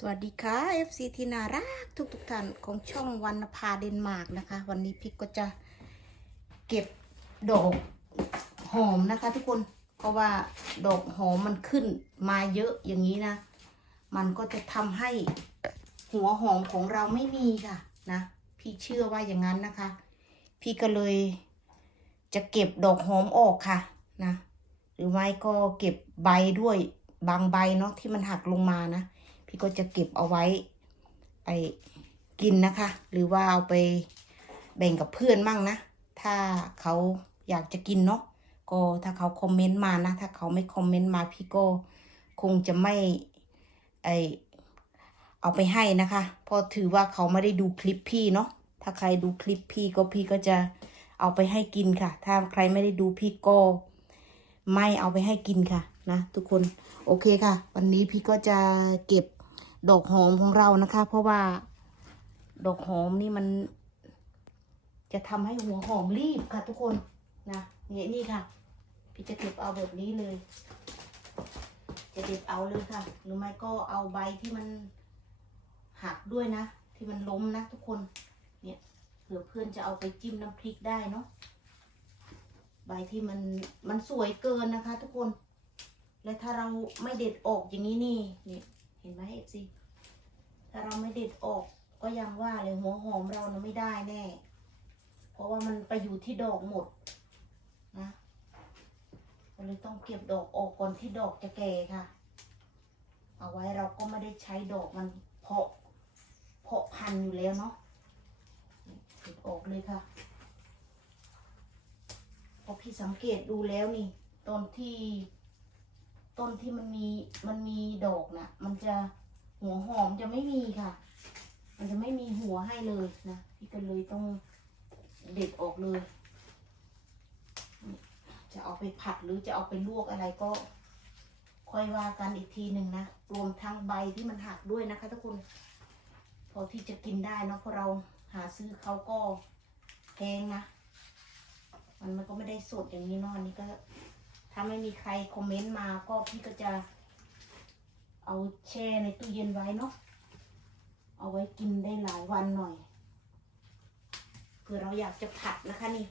สวัสดีค่ะ FC ที่น่ารักทุกทุกๆท่านของช่องวันภาเดนมาร์กนะคะ วันนี้พี่ก็จะเก็บดอกหอมนะคะ ทุกคนเพราะว่าดอกหอมมันขึ้นมาเยอะอย่างนี้นะ มันก็จะทำให้หัวหอมของเราไม่มีค่ะนะ พี่เชื่อว่าอย่างนั้นนะคะ พี่ก็เลยจะเก็บดอกหอมออกค่ะนะ หรือไม่ก็เก็บใบด้วยบางใบเนาะที่มันหักลงมานะ พี่ก็จะเก็บเอาไว้ไอ้กินนะคะ หรือว่าเอาไปแบ่งกับเพื่อนมั่งนะ ถ้าเขาอยากจะกินเนาะก็ถ้าเขาคอมเมนต์มานะ ถ้าเขาไม่คอมเมนต์มาพี่ก็คงจะไม่ไอเอาไปให้นะคะเพราะถือว่าเขาไม่ได้ดูคลิปพี่เนาะถ้าใครดูคลิปพี่ก็พี่ก็จะเอาไปให้กินค่ะ ถ้าใครไม่ได้ดูพี่ก็ไม่เอาไปให้กินค่ะนะทุกคนโอเคค่ะ วันนี้พี่ก็จะเก็บ ดอกหอมของเรานะคะ เพราะว่า ดอกหอมนี่มัน จะทำให้หัวหอมรีบค่ะ ทุกคนนะเนี่ยนี่ค่ะ พี่จะเก็บเอาแบบนี้เลย จะเด็ดเอาเลยค่ะ หรือไม่ก็เอาใบที่มันหักด้วยนะ ที่มันล้มนะ ทุกคน เนี่ยเผื่อเพื่อนจะเอาไปจิ้มน้ำพริกได้เนาะใบที่มันมันสวยเกินนะคะ ทุกคน และถ้าเราไม่เด็ดออกอย่างนี้นี่นี่ เห็นไหมเอฟซีถ้าเราไม่เด็ดออกก็ยังว่าเลยหัวหอมเรานะไม่ได้แน่ เพราะว่ามันไปอยู่ที่ดอกหมดนะก็เลยต้องเก็บดอกออกก่อนที่ดอกจะแก่ค่ะ เอาไว้เราก็ไม่ได้ใช้ดอกมันเพาะเพาะพันอยู่แล้วเนาะเก็บออกเลยค่ะพอพี่สังเกตดูแล้วนี่ต้นที่ ต้นที่มันมีมันมีดอกนะมันจะหัวหอมจะไม่มีค่ะ มันจะไม่มีหัวให้เลยนะพี่ก็เลยต้องเด็ดออกเลย จะเอาไปผัดหรือจะเอาไปลวกอะไรก็ค่อยว่ากันอีกทีหนึ่งนะรวมทั้งใบที่มันหักด้วยนะคะทุกคนพอที่จะกินได้เนอะเพราะเราหาซื้อเขาก็แพงนะ มันมันก็ไม่ได้สดอย่างนี้นะอันนี้ก็ ถ้าไม่มีใครคอมเมนต์มาก็พี่ก็จะเอาแช่ในตู้เย็นไว้เนาะ เอาไว้กินได้หลายวันหน่อยเผื่อเราอยากจะผัดนะคะนี่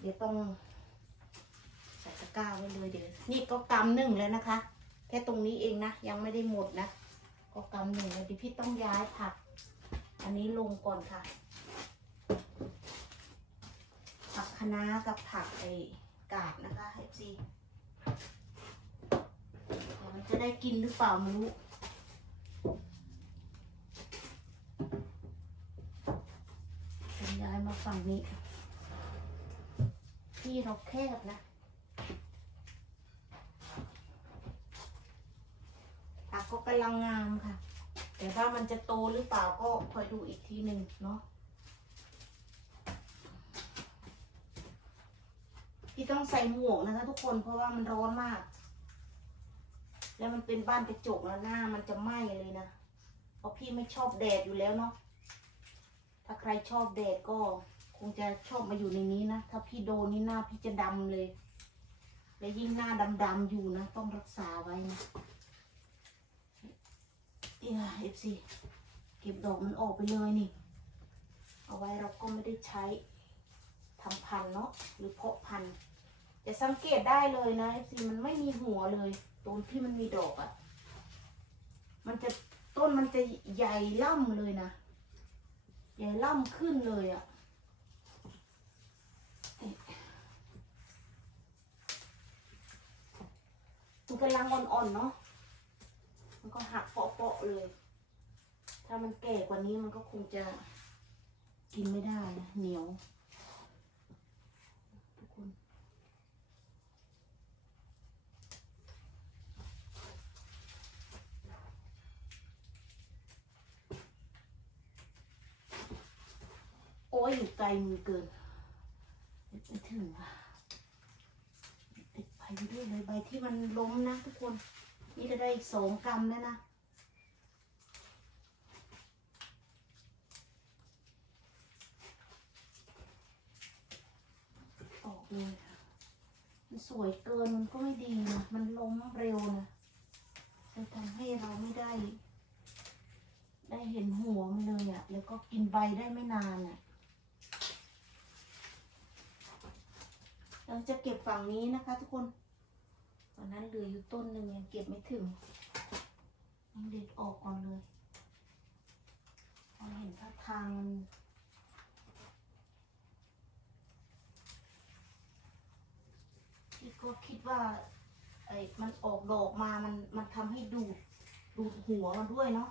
เดี๋ยวต้องใส่ตะกร้าไว้เลยเดี๋ยว นี่ก็กำหนึ่งแล้วนะคะ แค่ตรงนี้เองนะ ยังไม่ได้หมดนะ ก็กำหนึ่งแล้วดี๋ยพี่ต้องย้ายผัก อันนี้ลงก่อนค่ะ ผักคะน้ากับผักไอ กาดนะคะเอฟซีมันจะได้กินหรือเปล่าไม่รู้ย้ายมาฝั่งนี้ ที่เราแคบนะผักก็กำลังงามค่ะ แต่ว่ามันจะโตหรือเปล่าก็คอยดูอีกทีหนึ่งเนาะ พี่ ต้องใส่หมวกนะคะ ทุกคนเพราะว่ามันร้อนมาก แล้วมันเป็นบ้านกระจกแล้วหน้ามันจะไหม้เลยนะเพราะพี่ไม่ชอบแดดอยู่แล้วเนาะถ้าใครชอบแดดก็คงจะชอบมาอยู่ในนี้นะถ้าพี่โดนนี่หน้าพี่จะดำเลย และยิ่งหน้าดำๆอยู่นะต้องรักษาไว้นะเอฟซีเก็บดอกมันออกไปเลยนี่ เอาไว้เราก็ไม่ได้ใช้ทำพันเนาะหรือเพาะพันธุ์ จะสังเกตได้เลยนะเอฟซีมันไม่มีหัวเลยตรงที่มันมีดอกอะ่ะ มันจะต้นมันจะใหญ่ล่ำเลยนะ ใหญ่ล่ำขึ้นเลยอะ่ะมันกำลังอ่อนๆเนาะ มันก็หักเปาะๆเลย ถ้ามันแก่กว่านี้มันก็คงจะกินไม่ได้นะเหนียว ทุกคนโอยู่ไกลมือเกินไม่ถึงติดไปด้วยเลยใบที่มันล้มนะทุกคน นี่จะได้อีกสองกรัมแล้วนะออกเลยค่ะมันสวยเกินมันก็ไม่ดีนะมันล้มเร็วนะจะทำให้เราไม่ได้ ได้เห็นหัวมันเลยอะ่ะ แล้วก็กินใบได้ไม่นานอะ่ะ เราจะเก็บฝั่งนี้นะคะ ทุกคนวันนั้นเหลืออยู่ต้นหนึ่งยังเก็บไม่ถึงยังเด็ดออกก่อนเลยพอเห็นท่าทางมันพี่ก็คิดว่าไอ้มันออกดอกมา มันมันทำให้ดูดดูดหัวมันด้วยเนาะ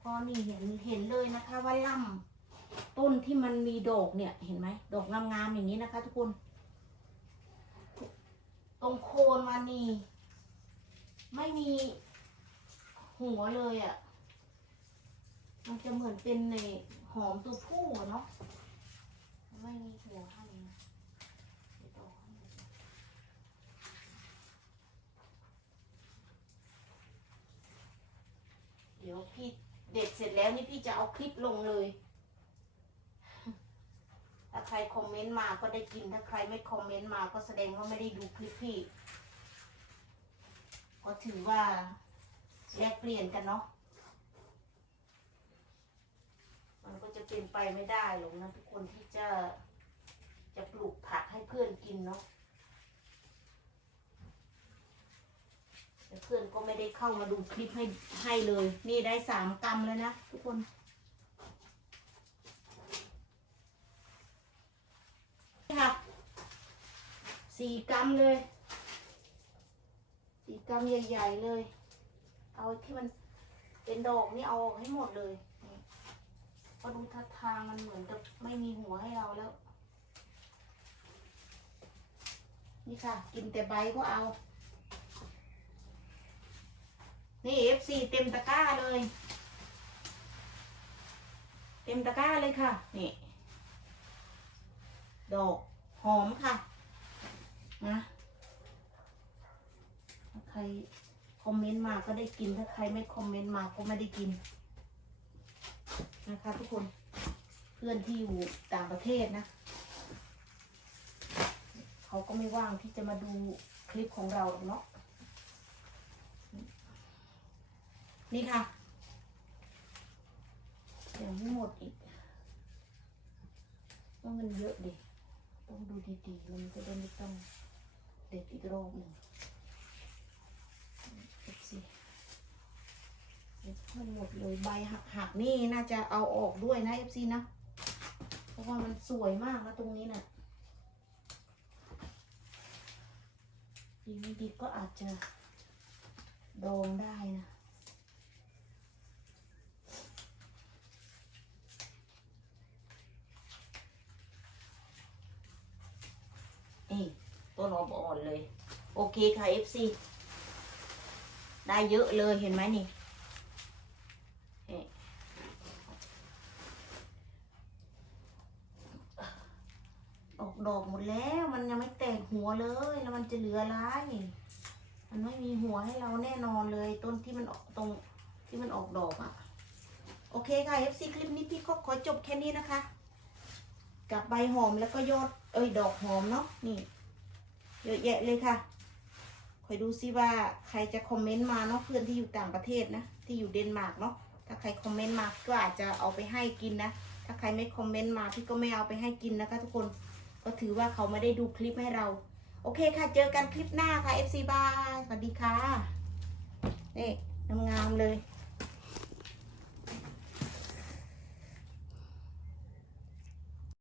พอนี่เห็นเห็นเลยนะคะว่าล่ำต้นที่มันมีดอกเนี่ยเห็นไหมดอกงามๆอย่างนี้นะคะ ทุกคน รงโคนมันนี่ไม่มีหัวเลยอะ่ะ มันจะเหมือนเป็นในหอมตัวผู้เนาะ ไม่มีหัวให้นะเดี๋ยวเอาให้ดูเดี๋ยวพี่เด็ดเสร็จแล้วนี่พี่จะเอาคลิปลงเลย ใครคอมเมนต์มาก็ได้กินถ้าใครไม่คอมเมนต์มาก็แสดงว่าไม่ได้ดูคลิปพี่ก็ถือว่าแลกเปลี่ยนกันเนาะมันก็จะเป็นไปไม่ได้หรอกนะทุกคนที่จะจะปลูกผักให้เพื่อนกินเนาะเพื่อนก็ไม่ได้เข้ามาดูคลิปให้ให้เลย นี่ได้สามกรัมแล้วนะทุกคน ค่ะสี่กรัมเลยสี่กรัมใหญ่ ๆเลย เอาที่มันเป็นดอกนี่เอาออกให้หมดเลยเพราะดูท่าทางมันเหมือนจะไม่มีหัวให้เราแล้ว นี่ค่ะ กินแต่ใบก็เอา นี่เอฟซีเต็มตะกร้าเลย เต็มตะกร้าเลยค่ะ นี่ ดอกหอมค่ะ นะถ้าใครคอมเมนต์มาก็ได้กิน ถ้าใครไม่คอมเมนต์มาก็ไม่ได้กิน นะคะทุกคน เพื่อนที่อยู่ต่างประเทศนะ เขาก็ไม่ว่างที่จะมาดูคลิปของเราเนาะ นี่ค่ะยังไม่หมดอีกว่ามันเยอะดิ ต้องดูดีๆ มันจะได้ไม่ต้องเด็ดอีกรอบหนึ่งเด็ดสิเด็ดมันหมดเลยใบหักๆนี่น่าจะเอาออกด้วยนะเอฟซีนะ เพราะว่ามันสวยมากนะตรงนี้น่ะดีไม่ดีก็อาจจะดองได้นะ นี่ต้นอ่อนๆเลย โอเคค่ะ FC ได้เยอะเลยเห็นไหมนี่ ออกดอกหมดแล้วมันยังไม่แตกหัวเลยแล้วมันจะเหลืออะไรมันไม่มีหัวให้เราแน่นอนเลยต้นที่มันออกตรงที่มันออกดอกอะ่ะ โอเคค่ะ FC คลิปนี้พี่ก็ขอจบแค่นี้นะคะ กับใบหอมแล้วก็ยอดเอ้ยดอกหอมเนาะนี่เยอะแยะเลยค่ะ คอยดูซิว่าใครจะคอมเมนต์มาเนาะเพื่อนที่อยู่ต่างประเทศนะ ที่อยู่เดนมาร์กเนาะถ้าใครคอมเมนต์มาก็อาจจะเอาไปให้กินนะ ถ้าใครไม่คอมเมนต์มาพี่ก็ไม่เอาไปให้กินนะคะทุกคนก็ถือว่าเขาไม่ได้ดูคลิปให้เรา โอเคค่ะเจอกันคลิปหน้าค่ะ FC บายสวัสดีค่ะนี่งามๆเลย